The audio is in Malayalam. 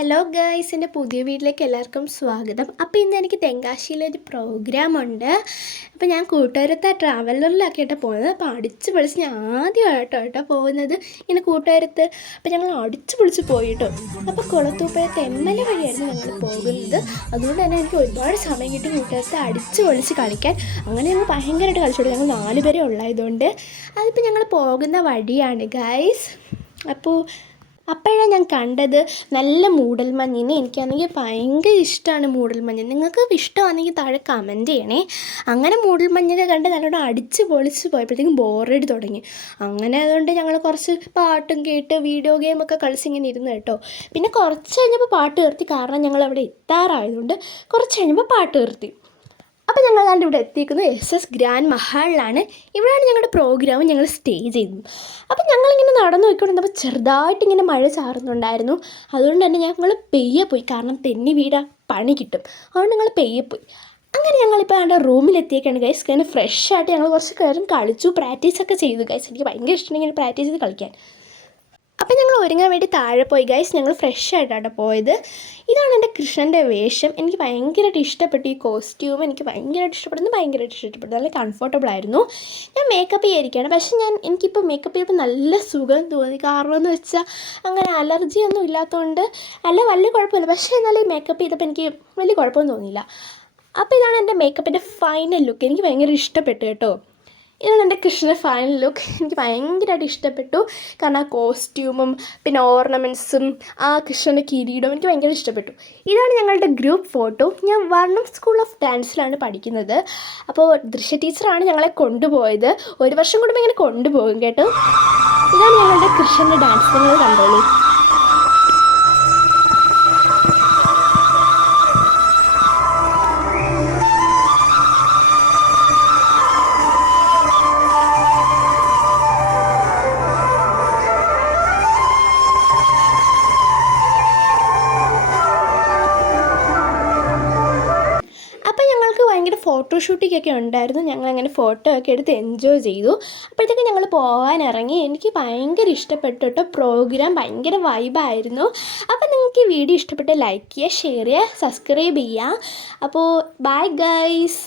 ഹലോ ഗായ്സ്, എൻ്റെ പുതിയ വീട്ടിലേക്ക് എല്ലാവർക്കും സ്വാഗതം. അപ്പോൾ ഇന്ന് എനിക്ക് തെങ്കാശിയിലൊരു പ്രോഗ്രാമുണ്ട്. അപ്പോൾ ഞാൻ കൂട്ടുകാരത്തെ ട്രാവലറിലാക്കിയിട്ട് പോകുന്നത്. അപ്പോൾ അടിച്ച് പൊളിച്ച് ഞാൻ ആദ്യമായിട്ടോ പോകുന്നത് ഇങ്ങനെ കൂട്ടുകാരത്ത്. അപ്പോൾ ഞങ്ങൾ അടിച്ച് പൊളിച്ച് പോയിട്ടോ. അപ്പോൾ കുളത്തൂപ്പുഴ തെമ്മല വഴിയായിരുന്നു ഞങ്ങൾ പോകുന്നത്. അതുകൊണ്ട് തന്നെ എനിക്ക് ഒരുപാട് സമയം കിട്ടി കൂട്ടുകാരത്തെ അടിച്ച് പൊളിച്ച് കളിക്കാൻ. അങ്ങനെ ഞങ്ങൾ ഭയങ്കരമായിട്ട് കളിച്ചോളൂ. ഞങ്ങൾ 4 പേരെ ഉള്ളതുകൊണ്ട് അതിപ്പോൾ ഞങ്ങൾ പോകുന്ന വഴിയാണ് ഗായ്സ്. അപ്പോഴാണ് ഞാൻ കണ്ടത് നല്ല മൂടൽമഞ്ഞിനെ. എനിക്കാണെങ്കിൽ ഭയങ്കര ഇഷ്ടമാണ് മൂടൽമഞ്ഞ്. നിങ്ങൾക്ക് ഇഷ്ടമാണെങ്കിൽ താഴെ കമൻറ്റ് ചെയ്യണേ. അങ്ങനെ മൂടൽമഞ്ഞൊക്കെ കണ്ട് നല്ലോണം അടിച്ച് പൊളിച്ച് പോയപ്പോഴത്തേക്കും ബോറടി തുടങ്ങി. അങ്ങനെ അതുകൊണ്ട് ഞങ്ങൾ കുറച്ച് പാട്ടും കേട്ട് വീഡിയോ ഗെയിമൊക്കെ കളിച്ചിങ്ങനെ ഇരുന്ന് കേട്ടോ. പിന്നെ കുറച്ച് കഴിഞ്ഞപ്പോൾ പാട്ട് നിർത്തി, കാരണം ഞങ്ങൾ അവിടെ എത്താറായതുകൊണ്ട് കുറച്ച് കഴിഞ്ഞപ്പോൾ പാട്ട് നിർത്തി. അപ്പോൾ ഞങ്ങൾ കണ്ട് ഇവിടെ എത്തിയിരിക്കുന്നത് SS ഗ്രാൻഡ് മഹാളിലാണ്. ഇവിടെയാണ് ഞങ്ങളുടെ പ്രോഗ്രാം ഞങ്ങൾ സ്റ്റേ ചെയ്തത്. അപ്പോൾ ഞങ്ങളിങ്ങനെ നടന്നു പോയിക്കൊണ്ടിരുന്നപ്പോൾ ചെറുതായിട്ടിങ്ങനെ മഴ ചാറുന്നുണ്ടായിരുന്നു. അതുകൊണ്ട് തന്നെ ഞങ്ങൾ പെയ്യെ പോയി, കാരണം തെന്നി വീടാ പണി കിട്ടും. അതുകൊണ്ട് ഞങ്ങൾ പെയ്യെ പോയി. അങ്ങനെ ഞങ്ങളിപ്പോൾ ഞങ്ങളുടെ റൂമിലെത്തിയേക്കാണ് ഗൈസ്. ഇങ്ങനെ ഫ്രഷ് ആയിട്ട് ഞങ്ങൾ കുറച്ച് നേരം കളിച്ചു, പ്രാക്ടീസൊക്കെ ചെയ്തു ഗൈസ്. എനിക്ക് ഭയങ്കര ഇഷ്ടമാണ് ഇങ്ങനെ പ്രാക്ടീസ് ചെയ്ത് കളിക്കാൻ. അപ്പോൾ ഞങ്ങൾ ഒരുങ്ങാൻ വേണ്ടി താഴെ പോയി ഗൈസ്. ഞങ്ങൾ ഫ്രഷ് ആയിട്ടാണ് പോയത്. ഇതാണ് എൻ്റെ കൃഷ്ണൻ്റെ വേഷം. എനിക്ക് ഭയങ്കരമായിട്ട് ഇഷ്ടപ്പെട്ടു ഈ കോസ്റ്റ്യൂം. എനിക്ക് ഭയങ്കരമായിട്ട് ഇഷ്ടപ്പെട്ടു. നല്ല കംഫർട്ടബിൾ ആയിരുന്നു. ഞാൻ മേക്കപ്പ് ചെയ്യാതിരിക്കുകയാണ്, പക്ഷേ എനിക്കിപ്പോൾ മേക്കപ്പ് ചെയ്തപ്പോൾ നല്ല സുഖം തോന്നി. കാരണം എന്ന് വെച്ചാൽ അങ്ങനെ അലർജി ഒന്നും ഇല്ലാത്തതുകൊണ്ട് വലിയ കുഴപ്പമില്ല. പക്ഷേ എന്നാലും ഈ മേക്കപ്പ് ചെയ്തപ്പോൾ എനിക്ക് വലിയ കുഴപ്പമൊന്നും തോന്നിയില്ല. അപ്പോൾ ഇതാണ് എൻ്റെ മേക്കപ്പിൻ്റെ ഫൈനൽ ലുക്ക്. എനിക്ക് ഭയങ്കര ഇഷ്ടപ്പെട്ടു കേട്ടോ. ഇതാണ് എൻ്റെ കൃഷ്ണൻ്റെ ഫൈനൽ ലുക്ക്. എനിക്ക് ഭയങ്കരമായിട്ട് ഇഷ്ടപ്പെട്ടു. കാരണം ആ കോസ്റ്റ്യൂമും പിന്നെ ഓർണമെൻറ്റ്സും ആ കൃഷ്ണൻ്റെ കിരീടവും എനിക്ക് ഭയങ്കര ഇഷ്ടപ്പെട്ടു. ഇതാണ് ഞങ്ങളുടെ ഗ്രൂപ്പ് ഫോട്ടോ. ഞാൻ വർണ്ണം സ്കൂൾ ഓഫ് ഡാൻസിലാണ് പഠിക്കുന്നത്. അപ്പോൾ ദൃശ്യ ടീച്ചറാണ് ഞങ്ങളെ കൊണ്ടുപോയത്. 1 വർഷം കൂടുമ്പോൾ ഇങ്ങനെ കൊണ്ടുപോകും കേട്ടോ. ഇതാണ് ഞങ്ങളുടെ കൃഷ്ണൻ്റെ ഡാൻസ്. നിങ്ങൾ കണ്ടോളൂ. ഭയങ്കര ഫോട്ടോഷൂട്ടിങ്ങൊക്കെ ഉണ്ടായിരുന്നു. ഞങ്ങളങ്ങനെ ഫോട്ടോ ഒക്കെ എടുത്ത് എൻജോയ് ചെയ്തു. അപ്പോഴത്തേക്ക് ഞങ്ങൾ പോകാനിറങ്ങി. എനിക്ക് ഭയങ്കര ഇഷ്ടപ്പെട്ടു കേട്ടോ. പ്രോഗ്രാം ഭയങ്കര വൈബായിരുന്നു. അപ്പോൾ നിങ്ങൾക്ക് ഈ വീഡിയോ ഇഷ്ടപ്പെട്ട് ലൈക്ക് ചെയ്യുക, ഷെയർ ചെയ്യുക, സബ്സ്ക്രൈബ് ചെയ്യുക. അപ്പോൾ ബൈ ഗൈസ്.